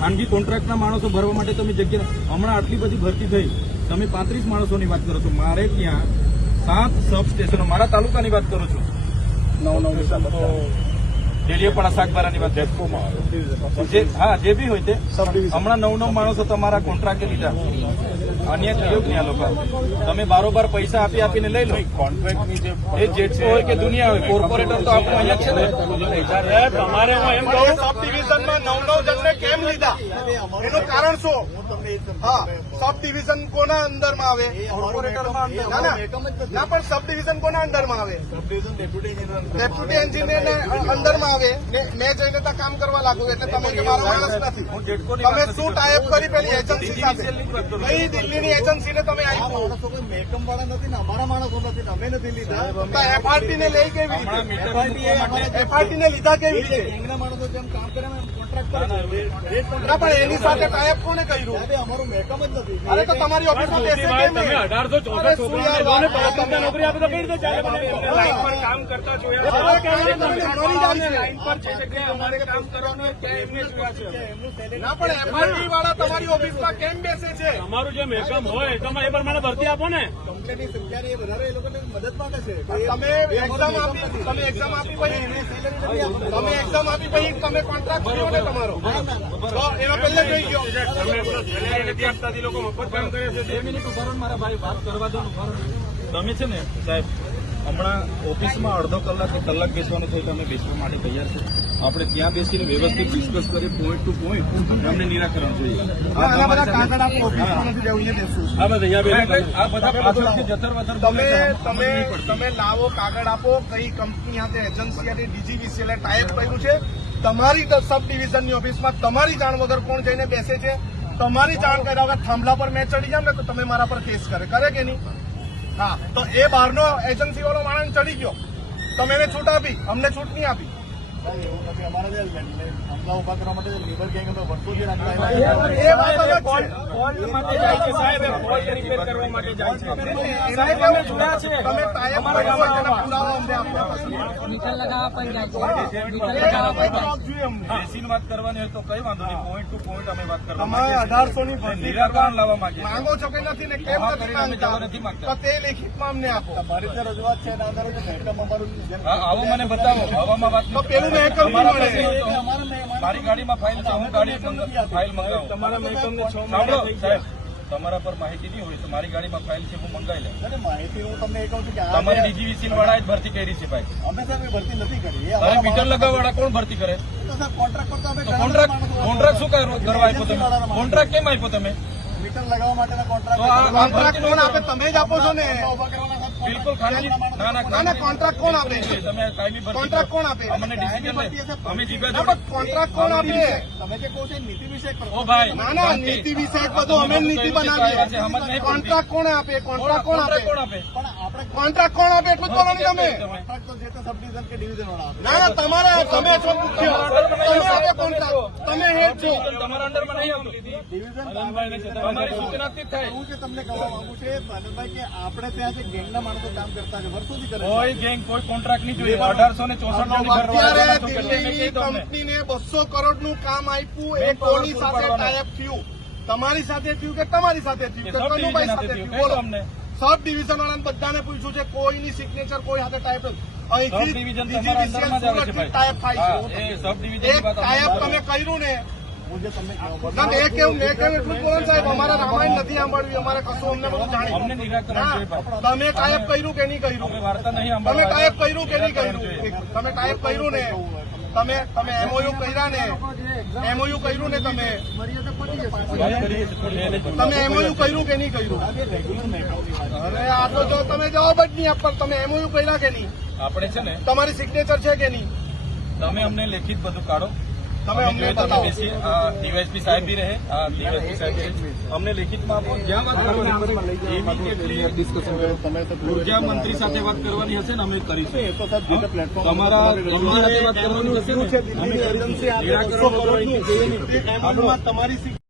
ખાનગી કોન્ટ્રાક્ટના માણસો ભરવા માટે તમે જગ્યા હમણાં આટલી બધી ભરતી થઈ, તમે 35 માણસોની વાત કરો છો. મારે ત્યાં 7 સબ સ્ટેશનો, મારા તાલુકાની વાત કરું છું, 9 ડેડિયાપાડા શાકબારાની વાત, હા જે બી હોય તે હમણાં 9 માણસો તમારા કોન્ટ્રાક્ટે લીધા. અન્ય કયો આ લોકો તમે બારોબાર પૈસા આપીને લઈ લો. કોન્ટ્રાક્ટની જે એ જેટકો હોય કે દુનિયા હોય, કોર્પોરેટર તો આપણું અહીંયા છે ને. તમારે હું એમ કહું, સબ ડિવિઝનમાં 9 જણને કેમ લીધા એનું કારણ શું? હા, સબ ડિવિઝન કોના અંદરમાં આવે? કોર્પોરેટરમાં. ના પણ સબ ડિવિઝન કોના અંદરમાં આવે? ડેપ્યુટી એન્જિનિયર અંદરમાં આવે. મેં જઈને ત્યાં કામ કરવા લાગુ એટલે તમે કે મારો માણસ નથી. તમે શું ટાઈપ કરી પેલી એજન્સી સાથે? કઈ દિલ્હીની એજન્સીને તમે આપ્યું? મેકમ વાળા નથી ને અમારા માણસો નથી, અમે નથી લીધા. એફઆરટી ને લઈ કેવી રીતે? એફઆરટી ને લીધા કેવી રીતે? એમના માણસો જેમ કામ કરે કોન્ટ્રાક્ટ કરે. ના પણ એની સાથે ટાઈપ કોને કર્યું? અમારું મેકમ જ નથી. અરે તો તમારી ઓફિસમાં બેસે કેમ નહીં? 1864 છોકરાઓને નોકરી આપે તો કઈ રીતે ચાલે? લાઈન પર કામ કરતા જોયા છે. લાઈન પર જે જગ્યાએ અમારે કામ કરવાનું ત્યાં એમને જોયા છે. ના પણ એફઆરટી વાળા તમારી ઓફિસમાં કેમ બેસે છે? અમારું જે મેકમ હોય એ પ્રમાણે ભરતી આપો ને. કંપનીની સંખ્યા એ વધારે એ લોકોને મદદ માંગે છે. તમે એક્ઝામ આપી પછી તમે એક્ઝામ આપી પછી તમે કોન્ટ્રાક્ટ કર્યો ને તમારો, તો એનો પહેલે જોઈ ગયો. લોકો મફત કામ કરે છે. 2 મિનિટ ઉભા રહો મારા ભાઈ, વાત કરવા દો. તમે છે ને સાહેબ, હમણાં ઓફિસમાં અડધો કલાક કે કલાક બેસવાનું થયું, તમે બેસવા માટે તૈયાર છે? આપણે ત્યાં બેસીને વ્યવસ્થિત ડિસ્કસ કરી પોઈન્ટ ટુ પોઈન્ટ અમને નિરાકરણ જોઈએ. આના બધા કાગળ આપો, ઓફિસમાં નથી જવું, અહીંયા બેસવું. આ બધા પાછળથી જતર વતર તમે લાવો, કાગળ આપો, કઈ કંપની સાથે એજન્સી સાથે ડીજીવીસીએલ ટાઈપ કર્યું છે. તમારી સબ ડિવિઝનની ઓફિસમાં તમારી જાણ વગર કોણ જઈને બેસે છે? તમારી જાણ કર્યા વગર થાંભલા પર મેં ચડી જાવ ને તો તમે મારા પર કેસ કરે કે નહીં? હા, તો એ બહારનો એજન્સી વાળો માણસ ચડી ગયો, તમે એને છૂટ આપી, અમને છૂટ નહીં આપી. એવું નથી. અમારા જે હમલા ઉભા કરવા માટે લેબર ગેંગ અમે વર્ષોથી રાખતા એ વાત અલગ છે. તમે ટાઈપ કર્યો હોય તેના પુરાવા અમને આપો. બેસીને વાત કરવાની હોય તો કઈ વાંધો નહીં, પોઈન્ટ ટુ પોઈન્ટ અમે વાત કરવા તમે 1800ની ભરતી નિરાકરણ લાવવા માંગીએ માંગો છો કે નથી ને? કેમ નથી માંગતા? તો તે લેખિતમાં અમને આપો. મારી ત્યાં રજૂઆત છે એના આધારે મેકમ અમારું આવો મને બતાવો. હવામાં વાત તો પેલું મેકમ મળે. મારી ગાડીમાં ફાઇલ છે, હું ગાડી ફાઇલ મંગાવું. તમારા મેકમને 6 સાંભળો સાહેબ, તમારા પર માહિતી નહીં હોય તો મારી ગાડીમાં ફાઇલ છે, હું મંગાવી લઉં. માહિતી હું તમને એ કહું છું કે તમારી ડીજીવીસી વાળા જ ભરતી કરી છે ભાઈ. અમે સાહેબ ભરતી નથી કરી. અરે મીટર લગાવવાળા કોણ ભરતી કરે? કોન્ટ્રાક્ટ કરતા અમે કોન્ટ્રાક્ટ શું કરવા આપ્યો તમે? કોન્ટ્રાક્ટ કેમ આપ્યો તમે? મીટર લગાવવા માટેના કોન્ટ્રાક્ટ કોણ આપે? તમે જ આપો છો ને? બિલકુલ ખાનગી. ના કોન્ટ્રાક્ટ કોણ આપે? તમે કાયમી ભરતી કોન્ટ્રાક્ટ કોણ આપે? અમને ડિસિઝન અમે જીગા ના પણ કોન્ટ્રાક્ટ કોણ આપે? તમે જે કહો છો નીતિ વિષય ઓ ભાઈ, ના નીતિ વિષયક બધું અમે નીતિ બનાવીએ. કોન્ટ્રાક્ટ કોણ આપે? કોન્ટ્રાક્ટ કોણ આપે? કોણ આપે? પણ આપણે કોન્ટ્રાક્ટ કોણ આપે એટલું જ બોલો ને તમે. કોન્ટ્રાક્ટ તો જે તે સબ ડિવિઝન કે ડિવિઝન વાળા આપે. ના તમારે તમે છો મુખ્ય, તમે આપે કોન્ટ્રાક્ટ, તમે હેડ છો. તમારા અંડરમાં નહીં આવતું. ડિવિઝન તમારી સૂચનાથી જ થાય. હું જે તમને કહેવા માંગુ છું આનંદભાઈ કે આપણે ત્યાં જે ગેંગના માણસો કામ કરતા છે વર્ષોથી કરે કોઈ ગેંગ કોઈ કોન્ટ્રાક્ટ નહીં જોઈએ. 1864 અત્યારે દિલ્હીની કંપનીને 200 કરોડનું કામ આપ્યું, એ કોની સાથે ટાઈપ થયું? તમારી સાથે થયું કે તમારી સાથે થયું કે કનુભાઈ સાથે થયું? બોલો અમને. સબ ડિવિઝન વાળાને બધાને પૂછ્યું છે, કોઈની સિગ્નેચર કોઈ સાથે ટાઈપ અહીંથી ટાઈપ થાય છે. એક ટાઈપ તમે કર્યું ને? હું જે તમને ના મેં કેવું એટલું બોલો સાહેબ, અમારા રામાયણ નથી સાંભળવી, અમારે કશું અમને બધું જાણી. તમે ટાઈપ કર્યું કે નહીં કર્યું? તમે ટાઈપ કર્યું કે નહીં કર્યું? તમે ટાઈપ કર્યું ને? તમે એમઓયુ કર્યા ને? એમઓયુ કર્યું ને? તમે એમઓયુ કર્યું કે નહીં કર્યું? અરે આ તો જો તમે જવાબ જ નહીં આપો. તમે એમઓયુ કર્યા કે નહીં? આપણે છે ને તમારી સિગ્નેચર છે કે નહીં? તમે અમને લેખિત બધું કાઢો. તમે અમને બતાવો. ડીવાયએસપી સાહેબ બી રહે, ડીવાયએસપી સાહેબ અમને લેખિતમાં આપો. જ્યાં વાત કરવાની ઉર્જા મંત્રી સાથે વાત કરવાની હશે ને અમે કરીશું. તમારા ગંભીર સાથે વાત કરવાની હશે ને તમારી